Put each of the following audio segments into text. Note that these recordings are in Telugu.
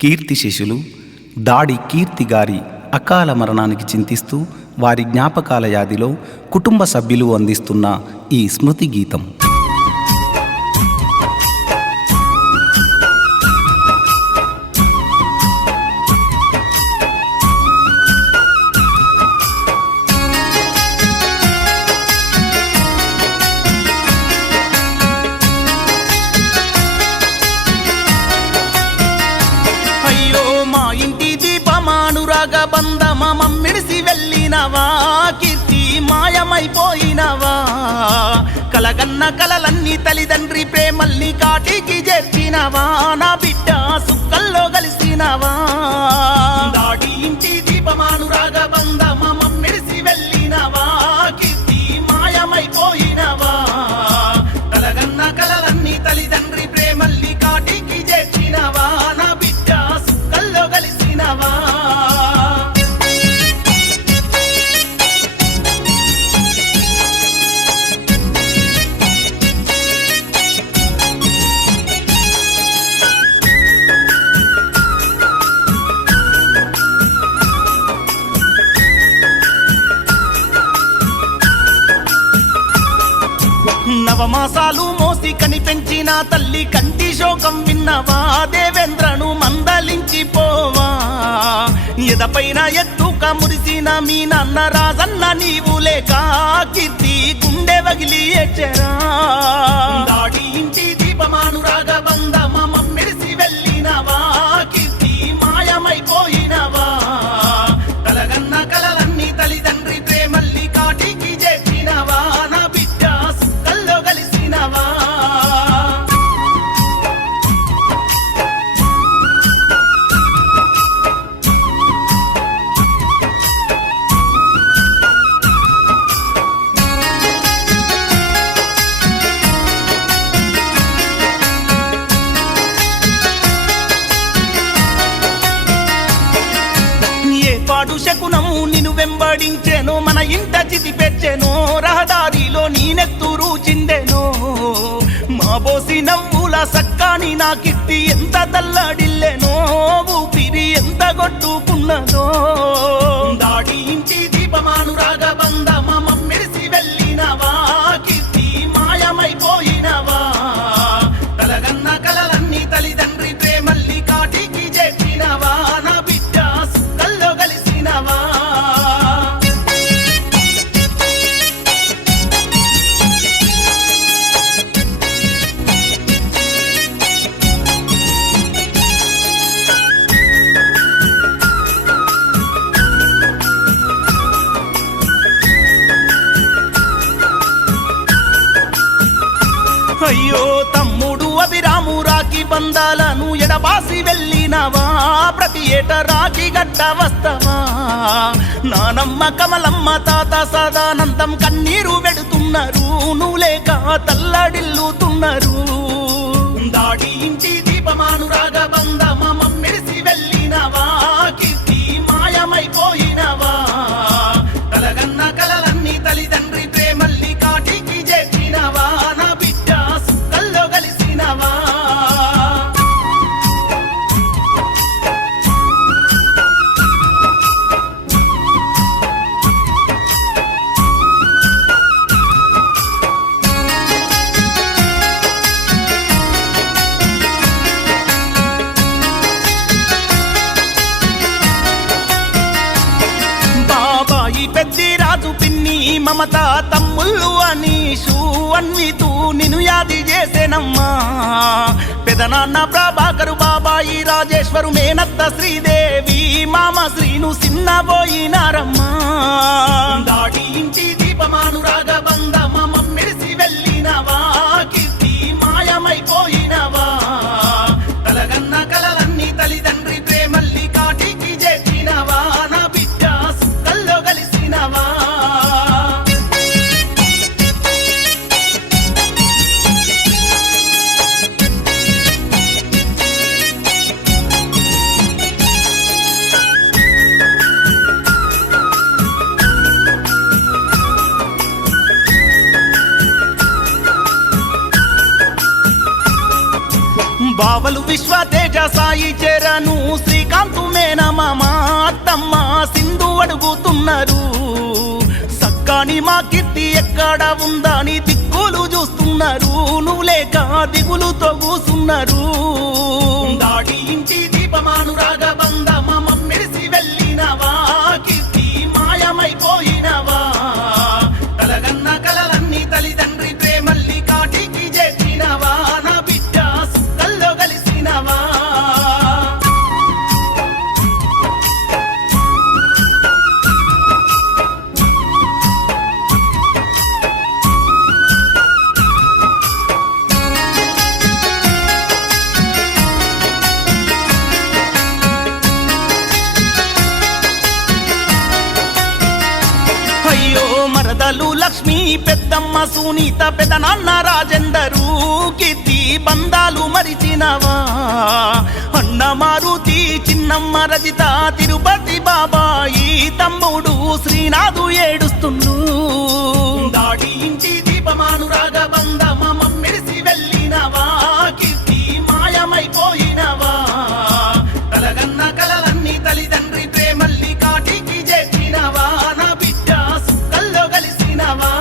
కీర్తి శిష్యులు దాడి కీర్తి గారి అకాల మరణానికి చింతిస్తూ వారి జ్ఞాపకాల యాదిలో కుటుంబ సభ్యులు అందిస్తున్న ఈ స్మృతి గీతం. బంధమ మమ్మిడిసి వెళ్ళినవా, కీర్తి మాయమైపోయినవా, కలగన్న కలలన్నీ తల్లిదండ్రి ప్రేమల్ని కాటికి చేర్చినవా, నా బిడ్డ సుక్కల్లో కలిసినవా. దాడి ఇంటి దీపమానురాగ బంధమ మమ్మిడిసి వెళ్ళినవా, కీర్తి మాయమైపోయినవా, కలగన్న కలలన్నీ తల్లిదండ్రి ప్రేమల్ని కాటికి చేర్చినవా, నా బిడ్డ సుక్కల్లో కలిసినవా. నవమాసాలు మోసి కనిపెంచిన తల్లి కంటి శోకం విన్నవా, దేవేంద్రను మందలించిపోవా, ఎదపైన ఎత్తుక మురిసిన మీ నాన్న రాజన్న నీవు లేక, కీర్తి గుండె వగిలి ఎచ్చరా. దాడి ఇంటి దీపమానురాగ బంధమ మమ్మిడిసి వెళ్ళినవా, కీర్తి మాయమైపోయినవా, కలగన్న కలలన్నీ తల్లిదండ్రి ప్రేమల్ని కాటికి చేర్చినవా, నా బిడ్డ సుక్కల్లో కలిసినవా. పాడు శకునము నిన్ను వెంబడించెను, మన ఇంట చితి పెట్టెను, రహదారిలో నీనెత్తురు చిందెను, మా బోసి నవ్వుల సక్కాని నా కిట్టి ఎంత తల్లడిల్లెనో, ఊపిరి ఎంత కొట్టుకున్నదో. దాడి ఇంటి దీపమానురాగ బంధమ మమ్మిడిసి వెళ్ళినవా, కీర్తి మాయమైపోయినవా, కలగన్న కలలన్నీ తల్లిదండ్రి ప్రేమల్ని కాటికి చేర్చినవా, నా బిడ్డ సుక్కల్లో కలిసినవా. అయ్యో తమ్ముడు అభిరాము రాఖీ బంధాలను ఎడబాసి వెళ్ళినవా, ప్రతి ఏట రాఖీ గట్ట వస్తవా, నానమ్మ కమలమ్మ తాత సదానందం కన్నీరు పెడుతున్నారు, నువ్వు లేక తల్లడిల్లుతున్నారు. దాడి ఇంటి దీపమానురాగ బంధమ మమ్మిడిసి వెళ్ళినవా, కీర్తి మాయమైపోయినవా, కలగన్న కలలన్నీ తల్లిదండ్రి ప్రేమల్ని కాటికి చేర్చినవా, నా బిడ్డ సుక్కల్లో కలిసినవా. బాబాయి పెద్ది రాజు పిన్ని మమత తమ్ముళ్ళు అనీషు అన్వితూ నిన్ను యాది చేసేనమ్మా, పెదనాన్న ప్రభాకరు బాబాయి రాజేశ్వరు మేనత్త శ్రీదేవి మామ శ్రీను సిన్నబోయినారమ్మా. దాడి ఇంటి దీపమానురాగ బంధమ మమ్మిడిసి వెళ్ళినవా, కీర్తి మాయమైపోయినవా, కలగన్న కలలన్నీ తల్లిదండ్రి ప్రేమల్ని కాటికి చేర్చినవా, నా బిడ్డ సుక్కల్లో కలిసినవా. బావలు విశ్వ తేజ సాయి చెరను చూస్తున్నారు. సక్కాని మా కీర్తి ఎక్కడ ఉందా అని దిక్కులు చూస్తున్నారు. నువ్వు లేక దిగులుతో కూసున్నారు. దాడి ఇంటి దీపమాను రాగబంధమా మమ్మెరిసి వెళ్ళినవా, కీర్తి మాయమైపోయినవా. కలగన్న కలలన్నీ తల్లిదండ్రి ప్రేమల్ని కాటికి చేర్చినవా, నా బిడ్డ సుక్కల్లో కలిసినవా. అయ్యో మరదలు లక్ష్మి, పెద్దమ్మ సునీత, పెదనాన్న రాజేందరు, కీర్తి బంధాలు మరిచినవా. అన్న మారుతి, చిన్నమ్మ రజిత, తిరుపతి బాబాయి, తమ్ముడు శ్రీనాథు ఏడుస్తున్ను. దాడి ఇంటి దీపమాను రాగబంధమా మమ్మెరిసి వెళ్ళినవా, కీర్తి మాయమైపోయినవా. కలగన్న కలలన్నీ తల్లిదండ్రి ప్రేమల్ని కాటికి చేర్చినవా, నా బిడ్డ సుక్కల్లో కలిసినవా.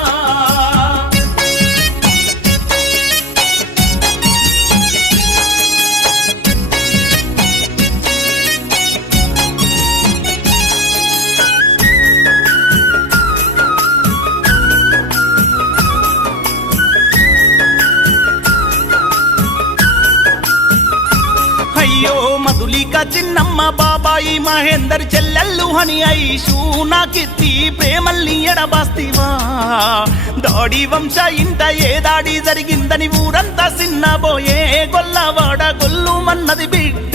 అయ్యో మధులిక, చిన్నమ్మ బాబాయి, మహేందర్ చెల్లెల్లు హని ఐషు, నా కీర్తి ప్రేమల్ని ఎడబాస్తివా. దాడి వంశ ఇంట ఏ దాడి జరిగిందని ఊరంతా సిన్నబోయే, గొల్లవాడ గొల్లు మన్నది బిడ్డ.